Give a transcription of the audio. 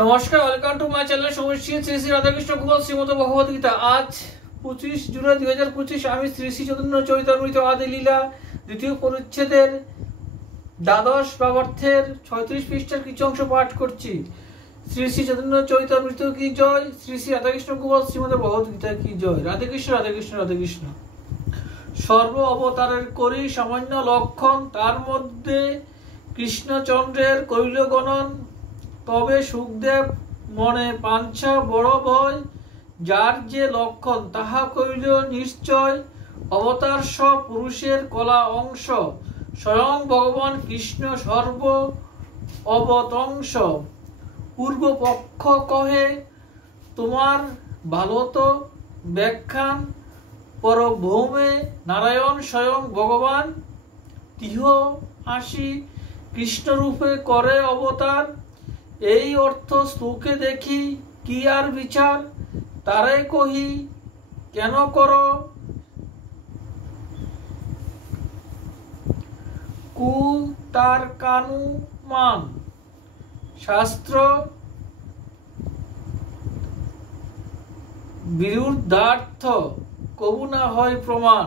নমস্কার, welcome to my channel সমশ্রী শ্রী শ্রী রাধাকৃষ্ণ গোপাল শ্রীমদ ভগবত গীতা। আজ 25 জুলাই 2025 আমি শ্রী শ্রী চৈতন্য চরিতামৃত আদি লীলা দ্বিতীয় পরিচ্ছেদের দ্বাদশ ভাবার্থের 36 পৃষ্ঠার কিছু অংশ পাঠ করছি। শ্রী শ্রী চৈতন্য চরিতামৃত কি জয়, শ্রী শ্রী রাধাকৃষ্ণ গোপাল শ্রীমদ ভগবত গীতা কি জয়। রাধাকৃষ্ণ রাধাকৃষ্ণ রাধাকৃষ্ণ। সর্ব অবতারের করি সামান্য লক্ষণ, তার মধ্যে কৃষ্ণচন্দ্রের কৈল গণন। তবে সুখদেব মনে পাঞ্ছা বড় ভয়, যার যে লক্ষণ তাহা কইল নিশ্চয়। অবতার সব পুরুষের কলা অংশ, স্বয়ং ভগবান কৃষ্ণ সর্ব অবতংশ। পূর্ব পক্ষ কহে তোমার ভালো তো ব্যাখ্যান, পরভৌমে নারায়ণ স্বয়ং ভগবান। তিহ আসি কৃষ্ণরূপে করে অবতার, এই অর্থ শ্লোকে দেখি কি আর বিচার। তারে কহি কেন কর কু তার কানুমান, শাস্ত্র বিরুদ্ধার্থ কবু না হয় প্রমাণ।